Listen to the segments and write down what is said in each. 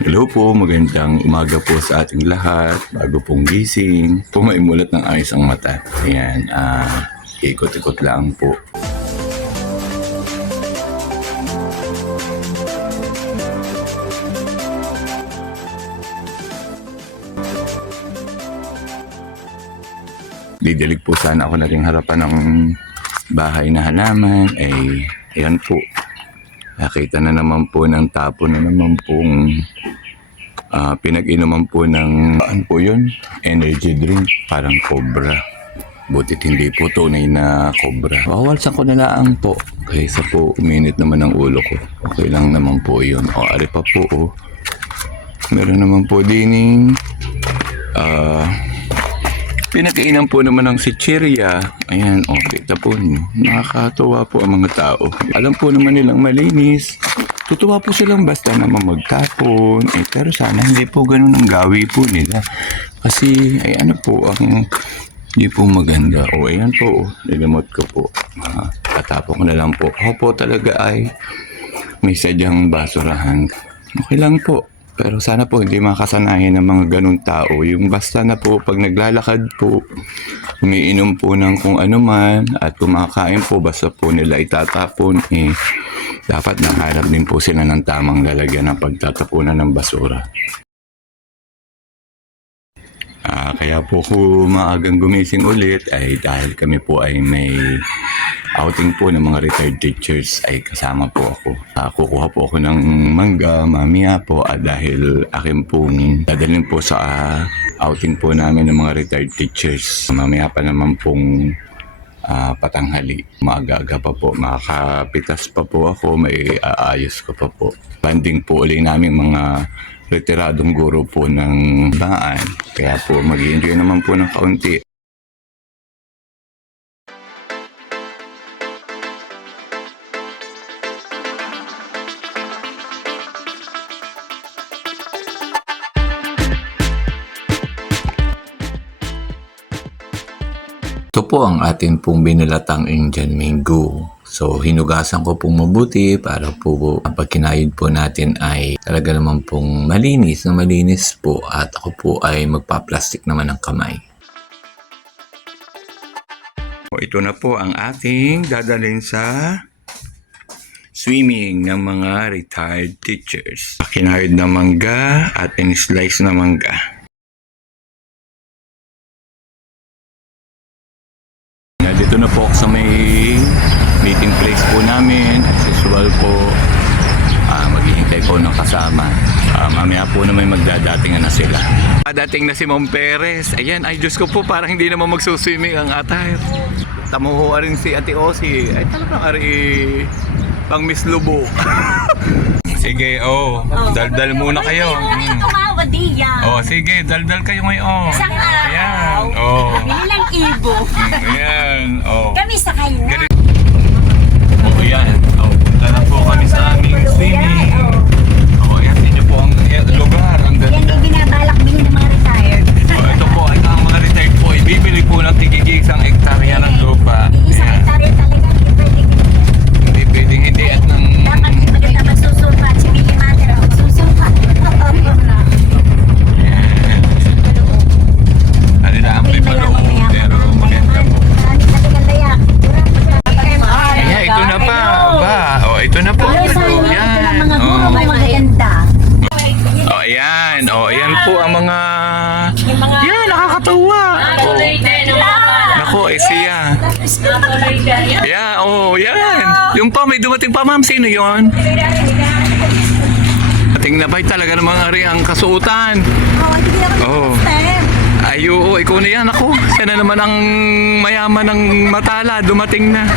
Hello po, magandang umaga po sa ating lahat. Bago pong gising, pumaimulat ng ayos ang mata. Ayan, ikot-ikot lang po. Didilig po sana ako na rin harapan ng bahay na halaman. Ayan po. Nakita na naman po ng tapo na naman pong pinag-inuman po ng ano po yun? Energy drink, parang Cobra. Butit hindi po tunay na Cobra. Wawalsan ko na lang po. Kaysa po uminit naman ang ulo ko. Okay lang naman po yun. Ari pa po. Meron naman po dining pinakainan po naman ng chichirya. Ayan, kita po nyo. Nakakatuwa po ang mga tao. Alam po naman nilang malinis. Tutuwa po silang basta naman magtapon. Pero sana hindi po ganun ang gawi po nila. Kasi, ano po, hindi po maganda. Ayan po, nilamot ko po. Tatapon ko na lang po. Ako po talaga ay may sadyang basurahan. Okay lang po. Pero sana po hindi makasanayan ng mga ganung tao. Yung basta na po pag naglalakad po, umiinom po ng kung ano man at kumakain po basta po nila itatapon. Dapat nakahanap din po sila ng tamang lalagyan ng pagtatapunan ng basura. Kaya po ko maagang gumising ulit ay dahil kami po ay may outing po ng mga retired teachers ay kasama po ako. Kukuha po ako ng mangga, mamaya po dahil akin pong dadalhin po sa outing po namin ng mga retired teachers. Mamaya pa naman pong patanghali. Maaga-aga pa po. Makakapitas pa po ako. May aayos ko pa po. Banding po ulit namin mga retiradong guro po ng baan. Kaya po mag-i-enjoy naman po ng kaunti. Ito po ang ating pong binilatang Indian mango. So, hinugasan ko pong mabuti para po pag kinayod po natin ay talaga naman pong malinis po at ako po ay magpa-plastic naman ng kamay. Ito na po ang ating dadalhin sa swimming ng mga retired teachers. Kinayod na mangga at in-slice na mangga. Dito na po ako sa may meeting place po namin. As usual po, maghihintay po ng kasama. Mamaya po na may magdadatingan na sila. Dating na si Mom Perez. Ayan, ay Diyos ko po, parang hindi naman magsuswimming ang attire. Tamuho rin si Ate Osi. Ay talagang pang Miss Lubo. Sige, daldal muna kayo. Sige, daldal kayo ngayon. Isang araw. Ayan, Nilang ibo. Ayan, Kami sa kanya. Ayan, punta na po kami sa aming swimming. Ayan, yun po ang lugar. Ang Yan ganda. yung binabalak bilhin ng mga retired. Ito po, ang mga retired po, ibibili po ng tigigig isang hektarya ng lupa. Isang Ayan. hektarya talaga hindi pwede. Hindi pwedeng hindi at ng... Dapat hindi maganda magsusulpat. Si Billy Mater magsusulpat. Ano na ang pipaloob, pero maganda po. Ayan, ito na pa. Ito na po. Yan. Mga guro may maganda. Ayan. Ayan po ang mga... Yan, nakakatuwa. Nako, siya. Yan. Yung pa, may dumating pa, ma'am. Sino yon? Ating nabay talaga ng mga ari ang kasuotan. Ay, ikaw na yan. Ako, siya na naman ang mayaman ng matala. Dumating na.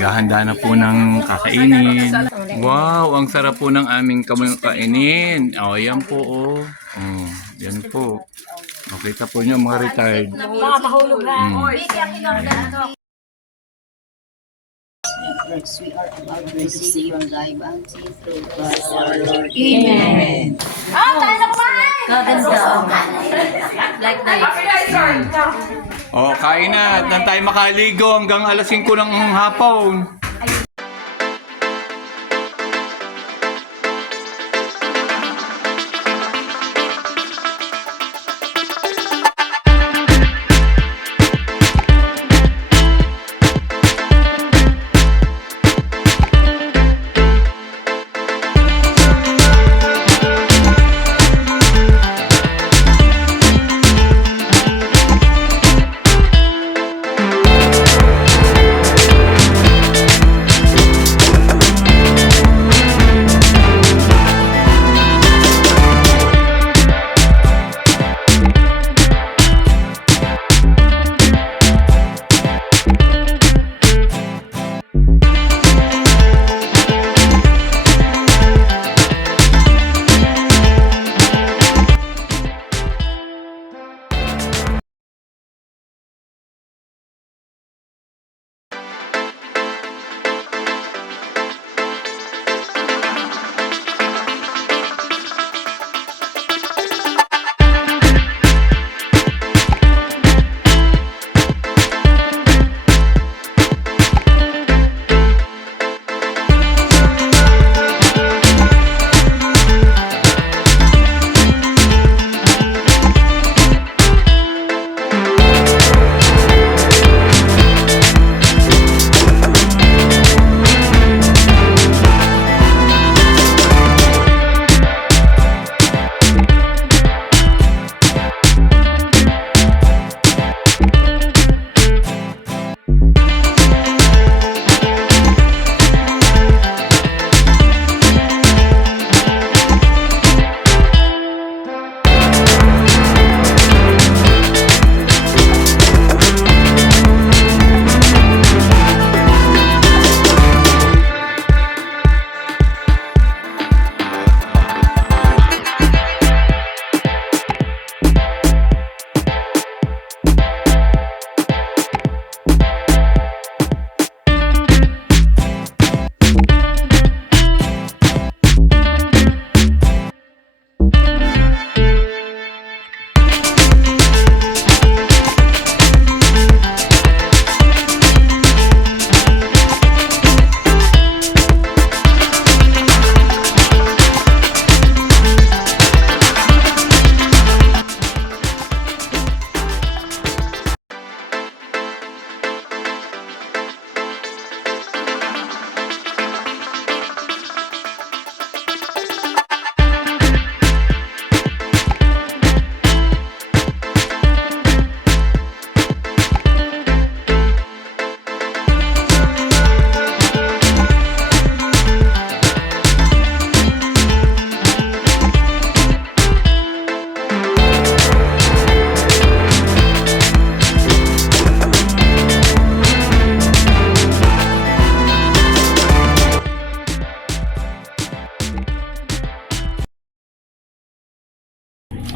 naghahanda na po ng kakainin. Wow, ang sarap po ng aming kainin. Oh, yan po, oh. Oh, yan po. Makita po niyo mga retired. Nakapahulog na. Next, we are about to receive your live bounty through God our Lord. Amen. Like that. Oh, kain na. Doon tayo makaligo hanggang alas 5 ng hapon.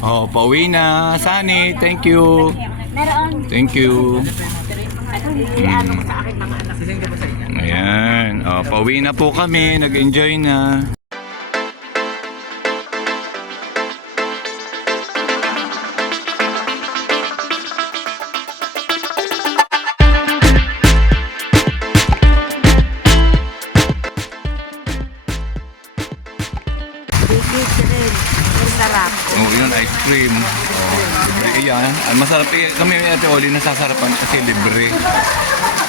Oh, pauwi na. Sunny, thank you. Thank you. Ayan. Oh, pauwi na po kami. Nag-enjoy na. Oh, yun, ice cream. Oh, libre yan. Ang masarap eh. Kami may Ate Oli nasasarapan kasi libre.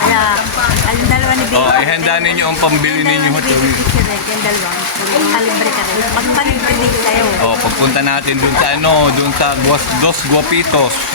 Kaya, ang dalawa ni Baby. Oh, ihanda ninyo ang pambili ninyo. Yung dalawa. Kalibre ka rin. Magpalibre din kayo. Oh, pagpunta natin dun sa ano, dun sa Dos Guapitos.